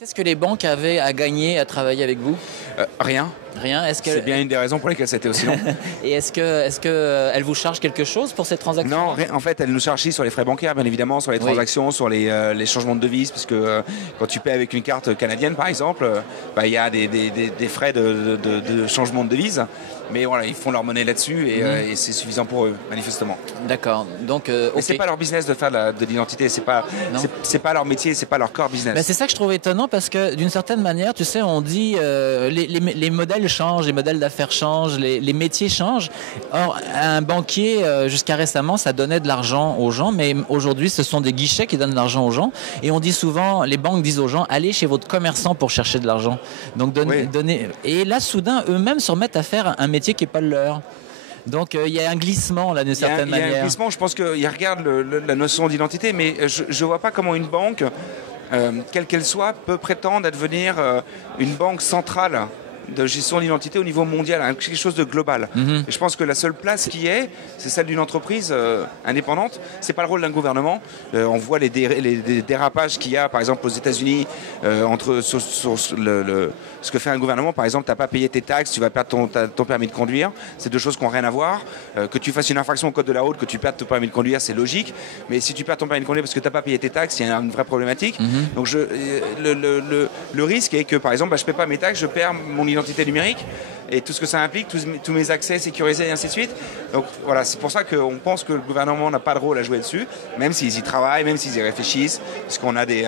Qu'est-ce que les banques avaient à gagner à travailler avec vous? Rien. Rien. C'est bien une des raisons pour lesquelles ça a été aussi long. Et est-ce que elles vous chargent quelque chose pour ces transactions? Non, en fait, elles nous chargent sur les frais bancaires, bien évidemment, sur les transactions, sur les changements de devises, parce que quand tu paies avec une carte canadienne, par exemple, il y a des frais de changement de devise. Mais voilà, ils font leur monnaie là-dessus et c'est suffisant pour eux, manifestement. D'accord. Donc, Mais c'est pas leur business de faire de l'identité, c'est pas leur métier, c'est pas leur core business. Ben c'est ça que je trouve étonnant parce que d'une certaine manière, tu sais, on dit les modèles changent, les modèles d'affaires changent, les métiers changent. Or, un banquier, jusqu'à récemment, ça donnait de l'argent aux gens, mais aujourd'hui, ce sont des guichets qui donnent de l'argent aux gens. Et on dit souvent, les banques disent aux gens, allez chez votre commerçant pour chercher de l'argent. Donc, donnez. Et là, soudain, eux-mêmes se remettent à faire un métier qui n'est pas le leur. Donc il y a un glissement là d'une certaine manière. Il y a un glissement, je pense qu'ils regardent la notion d'identité, mais je ne vois pas comment une banque, quelle qu'elle soit, peut prétendre à devenir une banque centrale de gestion d'identité au niveau mondial, quelque chose de global. Et je pense que la seule place qui est, c'est celle d'une entreprise indépendante. C'est pas le rôle d'un gouvernement. On voit les dérapages qu'il y a, par exemple aux États-Unis, entre sur ce que fait un gouvernement. Par exemple, tu n'as pas payé tes taxes, tu vas perdre ton permis de conduire. C'est deux choses qui n'ont rien à voir. Que tu fasses une infraction au code de la route, que tu perdes ton permis de conduire, c'est logique. Mais si tu perds ton permis de conduire parce que tu n'as pas payé tes taxes, il y a une vraie problématique. Donc le risque est que, par exemple, je ne paie pas mes taxes, je perds mon identité numérique et tout ce que ça implique, tous mes accès sécurisés et ainsi de suite. Donc voilà, c'est pour ça qu'on pense que le gouvernement n'a pas de rôle à jouer dessus, même s'ils y travaillent, même s'ils y réfléchissent, parce qu'on a des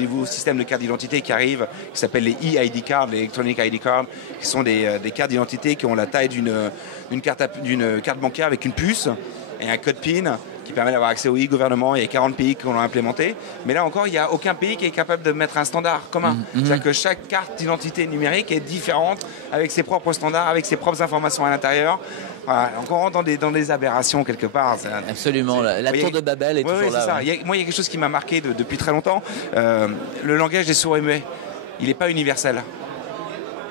nouveaux systèmes de cartes d'identité qui arrivent, qui s'appellent les e-ID cards, les Electronic ID cards, qui sont des cartes d'identité qui ont la taille d'une carte bancaire avec une puce et un code PIN qui permet d'avoir accès au e-gouvernement. Il y a 40 pays qui l'ont implémenté. Mais là encore, il n'y a aucun pays qui est capable de mettre un standard commun. C'est-à-dire que chaque carte d'identité numérique est différente, avec ses propres standards, avec ses propres informations à l'intérieur. Voilà, encore on rentre dans des aberrations quelque part. Absolument, la tour de Babel est toujours là. Ça. Moi, il y a quelque chose qui m'a marqué depuis très longtemps. Le langage des sourds et muets, il n'est pas universel.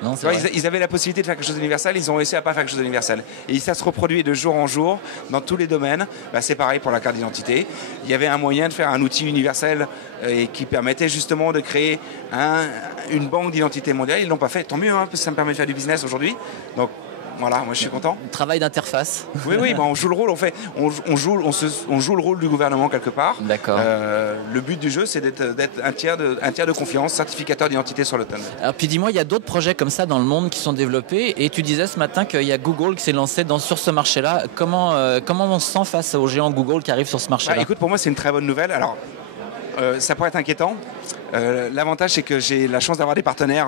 Non, ils avaient la possibilité de faire quelque chose d'universel, ils ont réussi à pas faire quelque chose d'universel. Et ça se reproduit de jour en jour dans tous les domaines. C'est pareil pour la carte d'identité. Il y avait un moyen de faire un outil universel et qui permettait justement de créer une banque d'identité mondiale. Ils l'ont pas fait, tant mieux, parce que ça me permet de faire du business aujourd'hui. Donc voilà, moi je suis content. Travail d'interface. Oui, on joue le rôle, on joue le rôle du gouvernement quelque part. D'accord. Le but du jeu, c'est d'être un tiers de confiance, certificateur d'identité sur le tonne. Alors puis dis-moi, il y a d'autres projets comme ça dans le monde qui sont développés, et tu disais ce matin qu'il y a Google qui s'est lancé sur ce marché-là. Comment on se sent face au géant Google qui arrive sur ce marché-là? Écoute, pour moi c'est une très bonne nouvelle. Alors, ça pourrait être inquiétant. L'avantage, c'est que j'ai la chance d'avoir des partenaires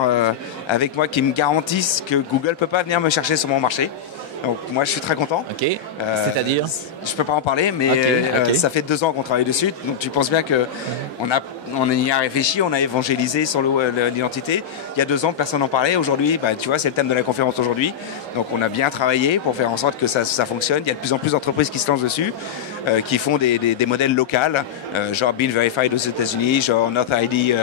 avec moi qui me garantissent que Google ne peut pas venir me chercher sur mon marché. Donc moi, je suis très content. Ok. C'est-à-dire je ne peux pas en parler, mais ça fait 2 ans qu'on travaille dessus. Donc tu penses bien qu'on y a réfléchi, on a évangélisé sur l'identité. Il y a 2 ans, personne n'en parlait. Aujourd'hui, tu vois, c'est le thème de la conférence aujourd'hui. Donc on a bien travaillé pour faire en sorte que ça fonctionne. Il y a de plus en plus d'entreprises qui se lancent dessus, qui font des modèles locaux, genre Being Verified aux États-Unis, genre North ID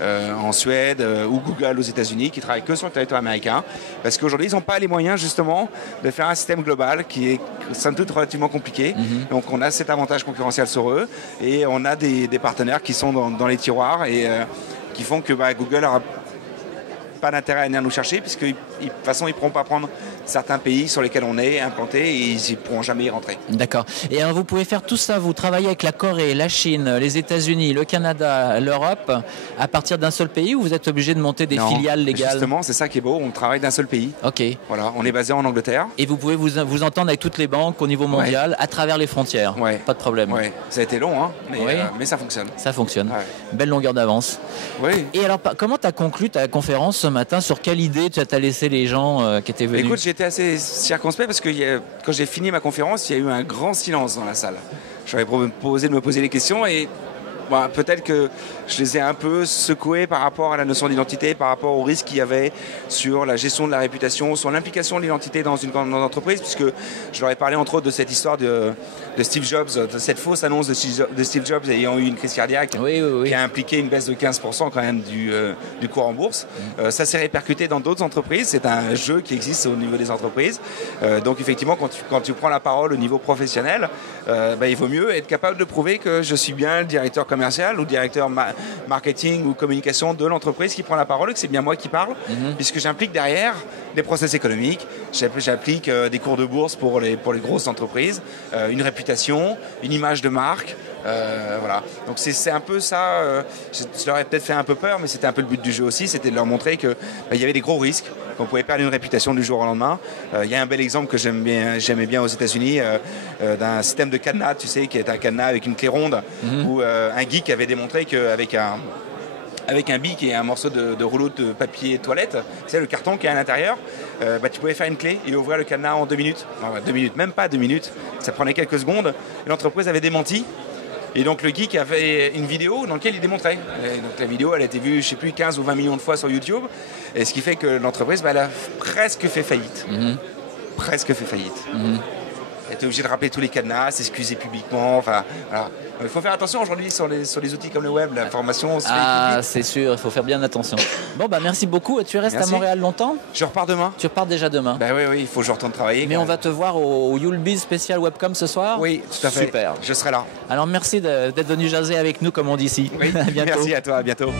en Suède, ou Google aux États-Unis, qui travaillent que sur le territoire américain. Parce qu'aujourd'hui, ils n'ont pas les moyens, justement, de faire un système global qui est, somme toute, relativement compliqué. Donc on a cet avantage concurrentiel sur eux, et on a des partenaires qui sont dans les tiroirs et qui font que Google n'aura pas d'intérêt à venir nous chercher, puisque de toute façon ils ne pourront pas prendre certains pays sur lesquels on est implanté et ils ne pourront jamais y rentrer. D'accord. Et alors vous pouvez faire tout ça, vous travaillez avec la Corée, la Chine, les États-Unis, le Canada, l'Europe, à partir d'un seul pays, ou vous êtes obligé de monter des filiales légales? Justement, c'est ça qui est beau, on travaille d'un seul pays. Ok. Voilà, on est basé en Angleterre. Et vous pouvez vous entendre avec toutes les banques au niveau mondial, à travers les frontières. Ouais. Pas de problème. Ouais. Ça a été long, mais ça fonctionne. Ça fonctionne. Ouais. Belle longueur d'avance. Oui. Et alors, comment tu as conclu ta conférence ce matin? Sur quelle idée tu as laissé les gens qui étaient venus? Écoute, j'étais assez circonspect parce que quand j'ai fini ma conférence, il y a eu un grand silence dans la salle. J'avais proposé de me poser les questions et peut-être que je les ai un peu secoués par rapport à la notion d'identité, par rapport au risque qu'il y avait sur la gestion de la réputation, sur l'implication de l'identité dans une grande entreprise, puisque je leur ai parlé entre autres de cette histoire de Steve Jobs, de cette fausse annonce de Steve Jobs ayant eu une crise cardiaque qui a impliqué une baisse de 15% quand même du cours en bourse. Ça s'est répercuté dans d'autres entreprises, c'est un jeu qui existe au niveau des entreprises. Donc effectivement, quand tu prends la parole au niveau professionnel, il vaut mieux être capable de prouver que je suis bien le directeur commercial commercial ou directeur marketing ou communication de l'entreprise qui prend la parole et que c'est bien moi qui parle, puisque j'implique derrière des process économiques, j'applique des cours de bourse pour les grosses entreprises, une réputation, une image de marque. Voilà. Donc c'est un peu ça, je leur ai peut-être fait un peu peur, mais c'était un peu le but du jeu aussi, c'était de leur montrer qu'il y avait des gros risques, qu'on pouvait perdre une réputation du jour au lendemain. Il y a un bel exemple que j'aimais bien aux États-Unis, d'un système de cadenas, tu sais, qui est un cadenas avec une clé ronde, où un geek avait démontré qu'avec un bic et un morceau de rouleau de papier toilette, tu sais, le carton qui est à l'intérieur, tu pouvais faire une clé et ouvrir le cadenas en 2 minutes. Non, 2 minutes, même pas 2 minutes, ça prenait quelques secondes. Et l'entreprise avait démenti. Et donc le geek avait une vidéo dans laquelle il démontrait. Et donc la vidéo, elle a été vue, je sais plus, 15 ou 20 millions de fois sur YouTube. Et ce qui fait que l'entreprise, elle a presque fait faillite. Presque fait faillite. Elle était obligée de rappeler tous les cadenas, s'excuser publiquement. Enfin, voilà. Il faut faire attention aujourd'hui sur les outils comme le web, l'information. C'est sûr, il faut faire bien attention. Bon, merci beaucoup. Tu restes à Montréal longtemps? Je repars demain. Tu repars déjà demain? Oui, il faut que je retourne travailler. Mais on va te voir au Youlebiz spécial Webcom ce soir? Oui, tout à fait. Super. Je serai là. Alors merci d'être venu jaser avec nous, comme on dit ici. Oui, à bientôt. Merci à toi, à bientôt.